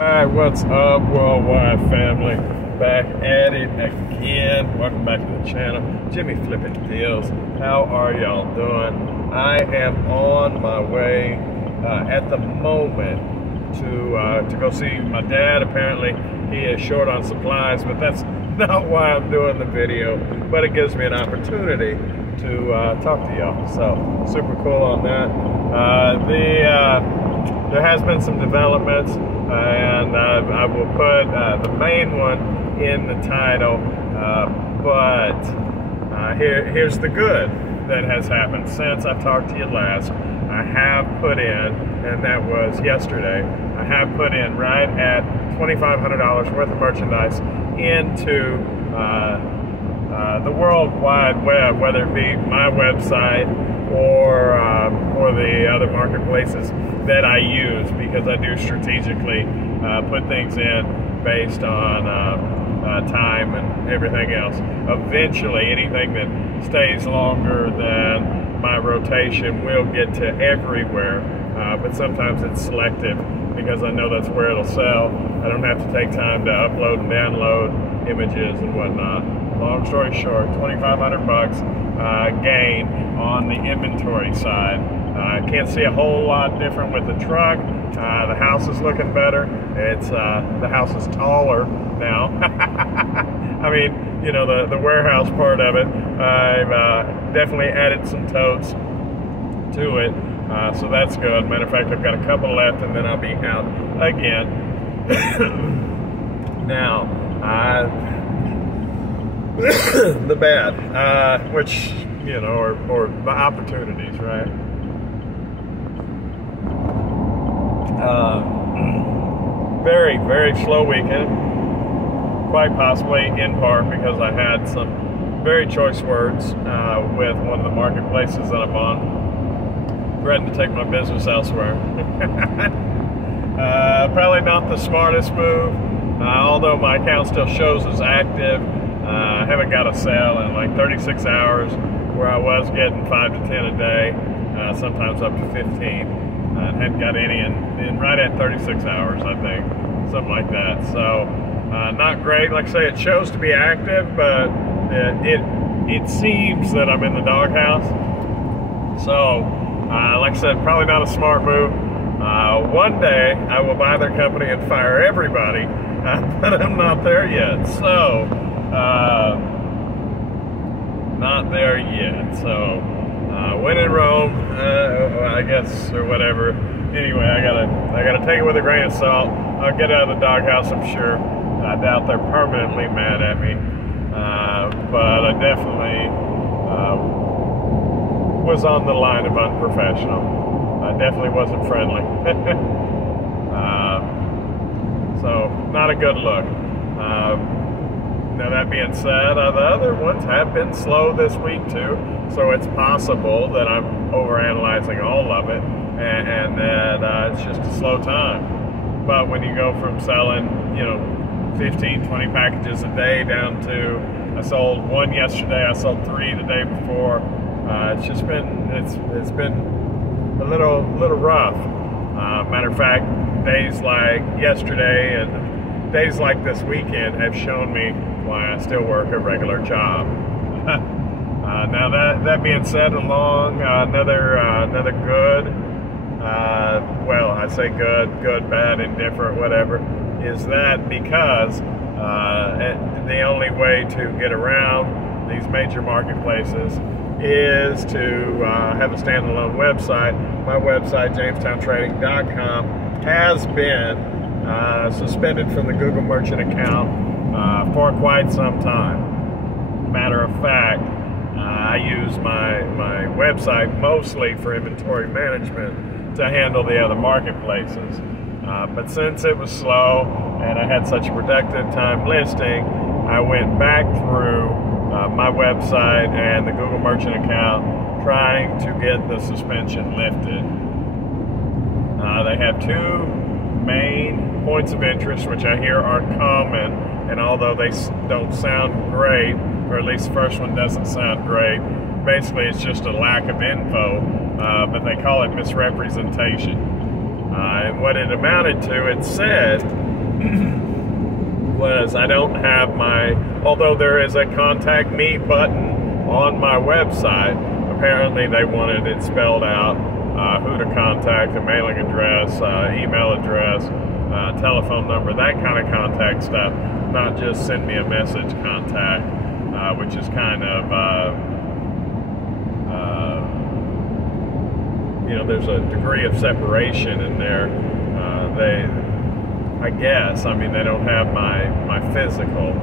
Alright, what's up, worldwide family? Back at it again. Welcome back to the channel. Jimmy Flippin' Deals. How are y'all doing? I am on my way at the moment to go see my dad. Apparently he is short on supplies, but that's not why I'm doing the video, but it gives me an opportunity to talk to y'all. So super cool on that. There has been some developments, and I will put the main one in the title, but here's the good that has happened since I talked to you last. I have put in, and that was yesterday, I have put in right at $2,500 worth of merchandise into the World Wide Web, whether it be my website or the other marketplaces that I use, because I do strategically put things in based on time and everything else. Eventually, anything that stays longer than my rotation will get to everywhere, but sometimes it's selective because I know that's where it'll sell. I don't have to take time to upload and download images and whatnot. Long story short, 2,500 bucks gain on the inventory side. Can't see a whole lot different with the truck. The house is looking better. It's the house is taller now. I mean, you know, the warehouse part of it. I've definitely added some totes to it, so that's good. Matter of fact, I've got a couple left, and then I'll be out again. Now, the bad, which, you know, or the opportunities, right? Very, very slow weekend, quite possibly in part because I had some very choice words with one of the marketplaces that I'm on, threatened to take my business elsewhere. Probably not the smartest move, although my account still shows as active. I haven't got a sale in like 36 hours, where I was getting 5 to 10 a day, sometimes up to 15. I hadn't got any in right at 36 hours, I think, something like that. So not great. Like I say, it shows to be active, but it seems that I'm in the doghouse. So like I said, probably not a smart move. One day I will buy their company and fire everybody, but I'm not there yet. So not there yet. So when in Rome, I guess, or whatever. Anyway, I gotta take it with a grain of salt. I'll get out of the doghouse, I'm sure. I doubt they're permanently mad at me, but I definitely was on the line of unprofessional. I definitely wasn't friendly. So not a good look. Now, that being said, the other ones have been slow this week too, so it's possible that I'm overanalyzing all of it, and that it's just a slow time. But when you go from selling, you know, 15, 20 packages a day down to, I sold one yesterday, I sold 3 the day before, it's just been, it's been a little rough. Matter of fact, days like yesterday and days like this weekend have shown me why I still work a regular job. Now that being said, along another good, well, I say good, bad, indifferent, whatever, is that because the only way to get around these major marketplaces is to have a standalone website. My website, JamestownTrading.com, has been suspended from the Google Merchant account for quite some time. Matter of fact, I use my website mostly for inventory management to handle the other marketplaces. But since it was slow and I had such a productive time listing, I went back through my website and the Google Merchant account trying to get the suspension lifted. They have 2 main points of interest, which I hear are common, and although they don't sound great, or at least the first one doesn't sound great, basically it's just a lack of info, but they call it misrepresentation. And what it amounted to, it said was I don't have although there is a contact me button on my website, apparently they wanted it spelled out, who to contact, a mailing address, email address, telephone number, that kind of contact stuff, not just send me a message contact, which is kind of, there's a degree of separation in there. I guess, I mean, they don't have my physical,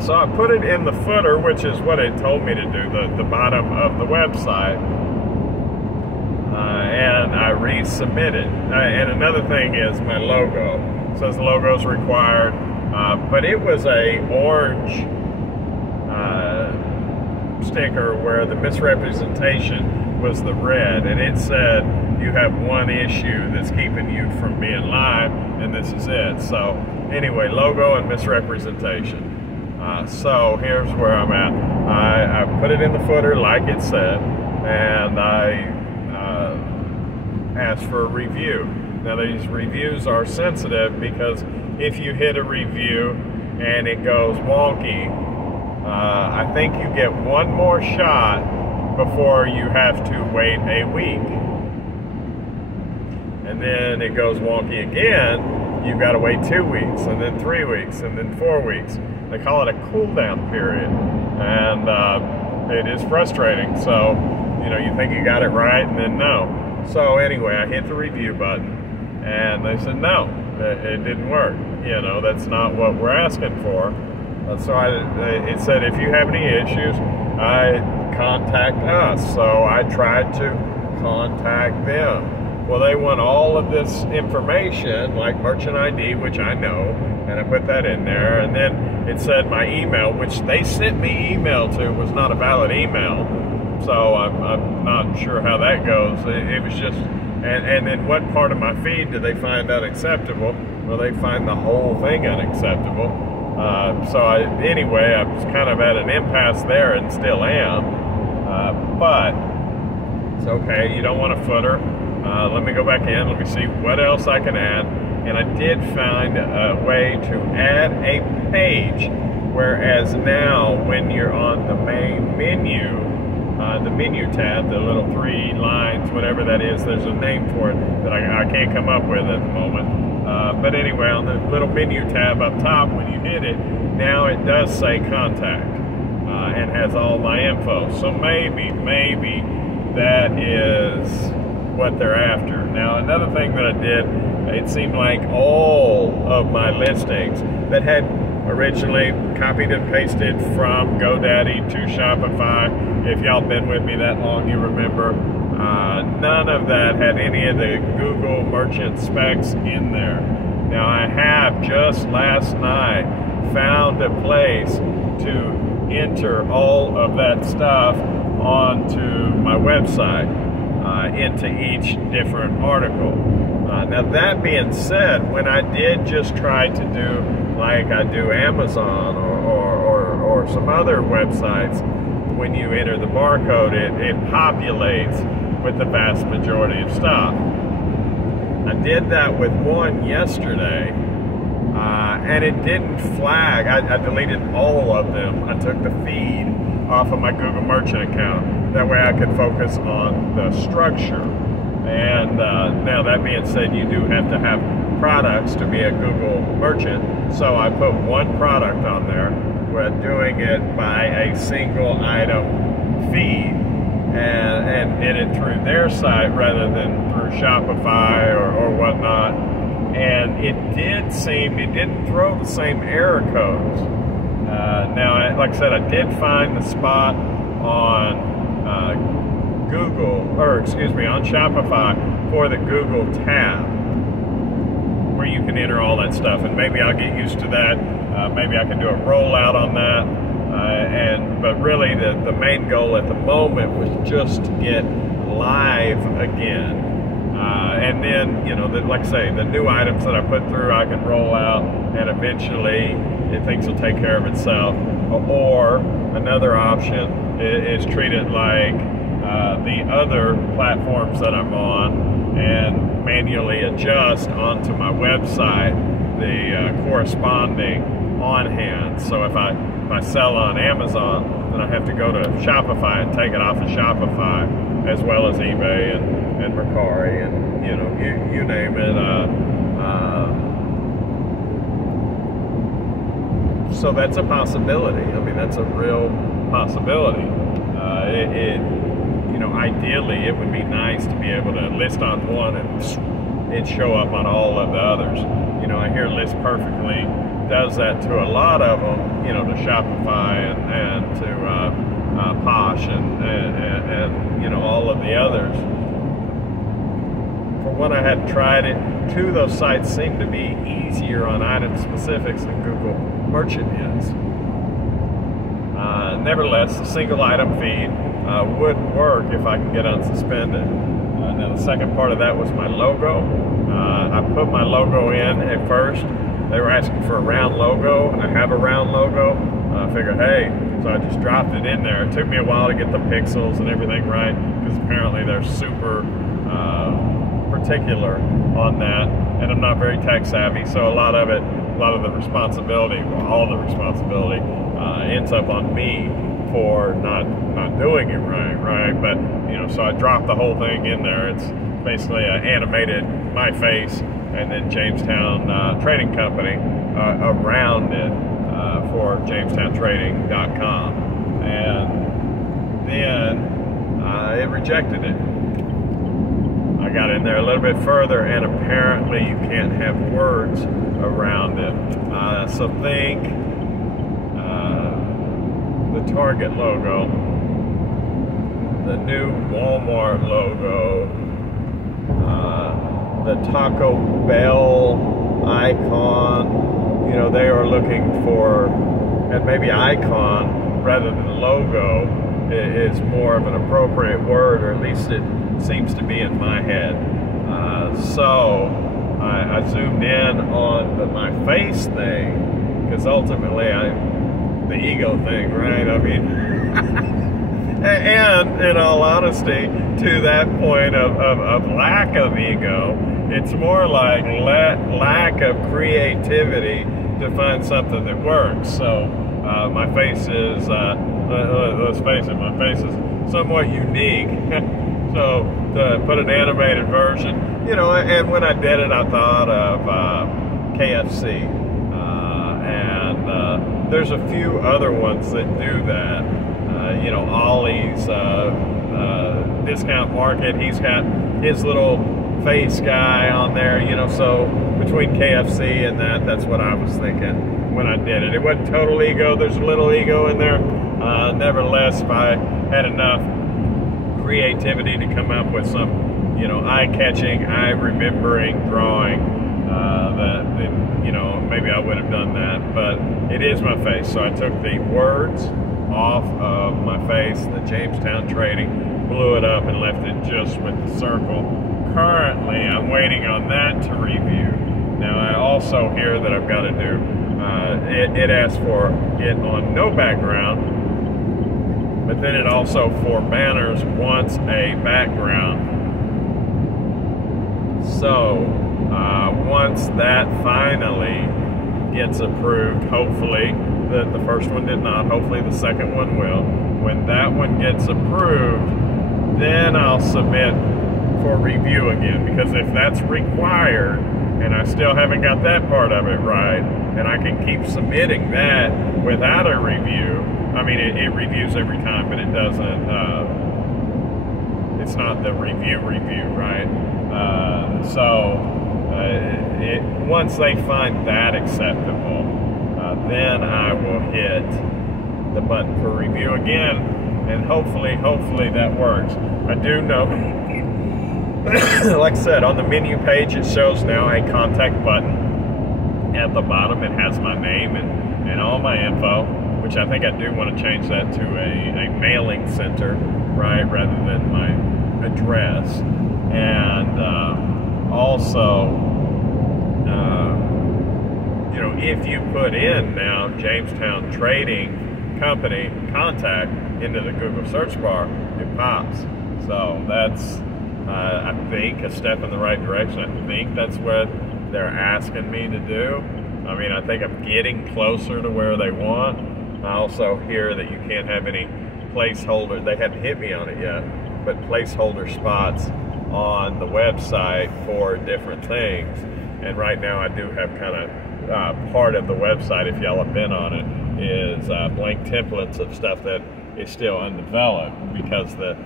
so I put it in the footer, which is what it told me to do, the bottom of the website, and I resubmitted. And another thing is my logo. It says the logo's required, but it was a orange sticker where the misrepresentation was the red, and it said you have one issue that's keeping you from being live, and this is it. So anyway, logo and misrepresentation. So here's where I'm at. I put it in the footer like it said, and I asked for a review. Now these reviews are sensitive because if you hit a review and it goes wonky, I think you get one more shot before you have to wait a week. And then it goes wonky again, you've got to wait 2 weeks, and then 3 weeks, and then 4 weeks. They call it a cool down period, and it is frustrating. So, you think you got it right, and then no. So anyway, I hit the review button, and they said no, it didn't work. That's not what we're asking for. So it said if you have any issues, contact us. So I tried to contact them. Well, they want all of this information, like merchant ID, which I know, and I put that in there. And then it said my email, which they sent me email to, was not a valid email. So I'm not sure how that goes. It was just, and then what part of my feed did they find unacceptable? Well, they find the whole thing unacceptable. Anyway, I was kind of at an impasse there and still am. But it's okay, you don't want a footer. Let me go back in, let me see what else I can add. And I did find a way to add a page, whereas now when you're on the main menu, the menu tab, the little 3 lines, whatever that is, there's a name for it that I can't come up with at the moment. But anyway, on the little menu tab up top, when you hit it, now it does say contact and has all my info. So maybe that is what they're after. Now, another thing that I did, it seemed like all of my listings that had originally copied and pasted from GoDaddy to Shopify, if y'all been with me that long, you remember, none of that had any of the Google merchant specs in there. Now, I have just last night found a place to enter all of that stuff onto my website, into each different article. Now, that being said, when I did just try to do like I do Amazon or some other websites, when you enter the barcode, it populates with the vast majority of stuff. I did that with one yesterday, and it didn't flag. I deleted all of them. I took the feed off of my Google Merchant account. That way I could focus on the structure. And now that being said, you do have to have products to be a Google Merchant. So I put one product on there. We're doing it by a single item feed, and did it through their site rather than through Shopify or whatnot. And it didn't throw the same error codes. Now, like I said, I did find the spot on on Shopify for the Google tab where you can enter all that stuff, and maybe I'll get used to that. Maybe I can do a rollout on that. But really, the main goal at the moment was just to get live again. And then, like I say, the new items that I put through, I can roll out, and eventually things will take care of itself. Or another option is treat it like the other platforms that I'm on and manually adjust onto my website the corresponding on hand. So if I sell on Amazon, then I have to go to Shopify and take it off of Shopify, as well as eBay and Mercari and you name it. So that's a possibility. I mean, that's a real possibility. Ideally, it would be nice to be able to list on one and it show up on all of the others. I hear List Perfectly does that to a lot of them, to Shopify and to Posh and all of the others. For when I had tried it, two of those sites seem to be easier on item specifics than Google Merchant is. Nevertheless, the single item feed would work if I can get unsuspended. Now the second part of that was my logo. I put my logo in at first. They were asking for a round logo. I have a round logo. I figured, hey, so I just dropped it in there. It took me a while to get the pixels and everything right, because apparently they're super particular on that, and I'm not very tech savvy, so a lot of the responsibility, well, all the responsibility ends up on me for not doing it right? But, so I dropped the whole thing in there. It's basically animated my face and then Jamestown Trading Company around it for JamestownTrading.com. And then it rejected it. I got in there a little bit further, and apparently you can't have words around it. So think the Target logo, the new Walmart logo, the Taco Bell icon. They are looking for, and maybe icon rather than logo is more of an appropriate word, or at least it seems to be in my head. So I zoomed in on my face thing, because ultimately the ego thing, right? I mean, and in all honesty, to that point of lack of ego, it's more like lack of creativity to find something that works. So my face is, let's face it, my face is somewhat unique. So to put an animated version, and when I did it, I thought of KFC. And there's a few other ones that do that. Ollie's Discount Market, he's got his little face guy on there, so between KFC and that's what I was thinking when I did it. It wasn't total ego, there's a little ego in there. Nevertheless, if I had enough creativity to come up with some, eye-catching, eye-remembering drawing, that maybe I would have done that, but it is my face, so I took the words off of my face, the Jamestown Trading, blew it up and left it just with the circle. Currently, I'm waiting on that to review. Now, I also hear that I've got to do, it asks for it on no background, but then it also, for banners, wants a background. So, once that finally gets approved, hopefully, the first one did not, hopefully the second one will. When that one gets approved, then I'll submit for review again, because if that's required, and I still haven't got that part of it right, and I can keep submitting that without a review. I mean, it reviews every time, but it doesn't, it's not the review, right? Once they find that acceptable, then I will hit the button for review again, and hopefully that works. I do know, like I said, on the menu page it shows now a contact button. At the bottom it has my name and all my info, which I think I do want to change that to a mailing center, right, rather than my address. And also, if you put in now Jamestown Trading Company contact into the Google search bar, it pops. So that's, I think, a step in the right direction. I think that's what they're asking me to do. I mean, I think I'm getting closer to where they want. I also hear that you can't have any placeholder. They haven't hit me on it yet, but placeholder spots on the website for different things. And right now I do have kind of part of the website, if y'all have been on it, is blank templates of stuff that is still undeveloped, because the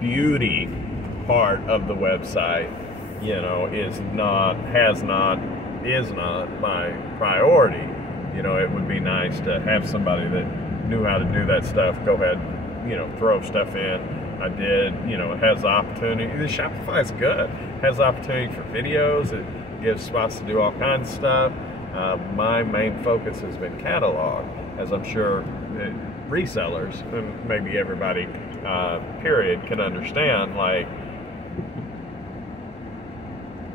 beauty part of the website, you know, is not my priority. You know, it would be nice to have somebody that knew how to do that stuff go ahead, you know, throw stuff in. I did, you know, it has the opportunity. The Shopify is good. It has the opportunity for videos. It gives spots to do all kinds of stuff. My main focus has been catalog, as I'm sure resellers and maybe everybody, period, can understand. Like,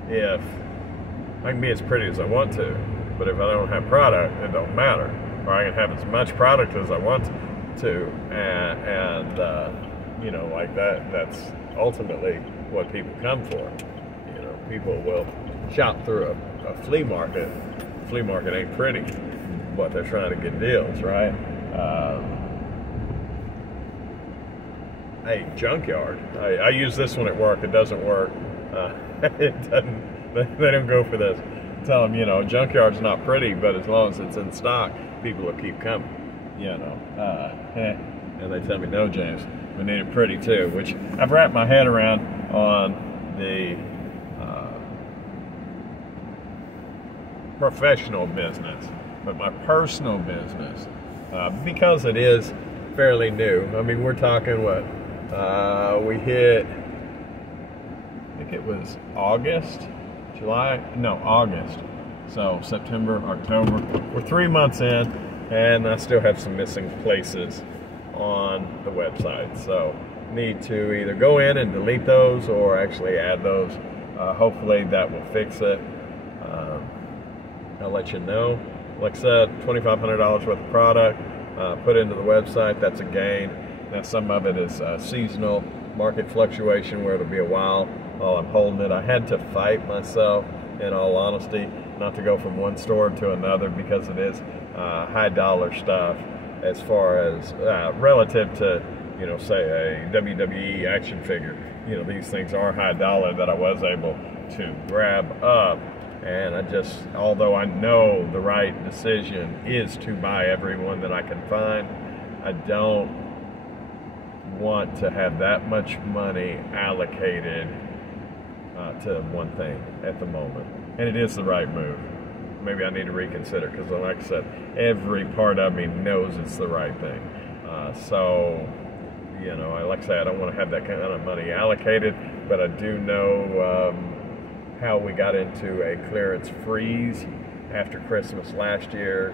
if I can be as pretty as I want to, but if I don't have product, it don't matter. Or I can have as much product as I want to, and you know, like that's ultimately what people come for. You know, people will shop through a flea market. Flea market ain't pretty, but they're trying to get deals, right? Hey, junkyard. I use this one at work. It doesn't work. It doesn't. They don't go for this. Tell them, you know, junkyard's not pretty, but as long as it's in stock, people will keep coming. You know. And they tell me, no, James, we need it pretty too. Which I've wrapped my head around on the professional business, but my personal business, because it is fairly new. I mean, we're talking what we hit. I think it was August. So September, October. We're 3 months in, and I still have some missing places on the website. So need to either go in and delete those or actually add those. Hopefully that will fix it. I'll let you know. Like I said, $2,500 worth of product put into the website. That's a gain. Now some of it is seasonal market fluctuation, where it'll be a while I'm holding it. I had to fight myself, in all honesty, not to go from one store to another, because it is high dollar stuff as far as relative to, you know, say a WWE action figure. You know, these things are high dollar that I was able to grab up. And I just, although I know the right decision is to buy every one that I can find, I don't want to have that much money allocated to one thing at the moment. And it is the right move. Maybe I need to reconsider, because like I said, every part of me knows it's the right thing. So, you know, like I say, I don't want to have that kind of money allocated, but I do know how we got into a clearance freeze after Christmas last year.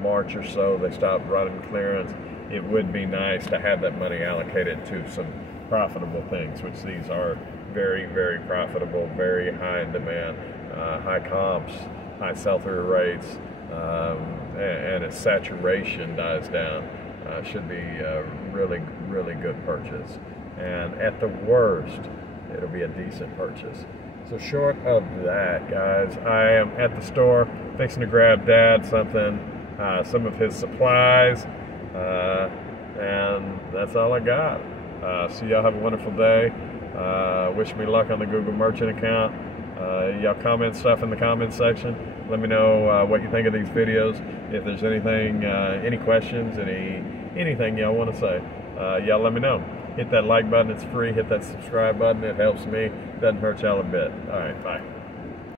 March or so, they stopped running clearance. It would be nice to have that money allocated to some profitable things, which these are very, very profitable, very high in demand, high comps, high sell-through rates, and as saturation dies down, should be a really, really good purchase. And at the worst, it'll be a decent purchase. So short of that, guys, I am at the store fixing to grab Dad something, some of his supplies, and that's all I got. So y'all have a wonderful day. Wish me luck on the Google Merchant account. Y'all comment stuff in the comment section. Let me know what you think of these videos. If there's anything, any questions, anything y'all want to say, y'all let me know. Hit that like button, it's free. Hit that subscribe button, it helps me. Doesn't hurt y'all a bit. All right, bye.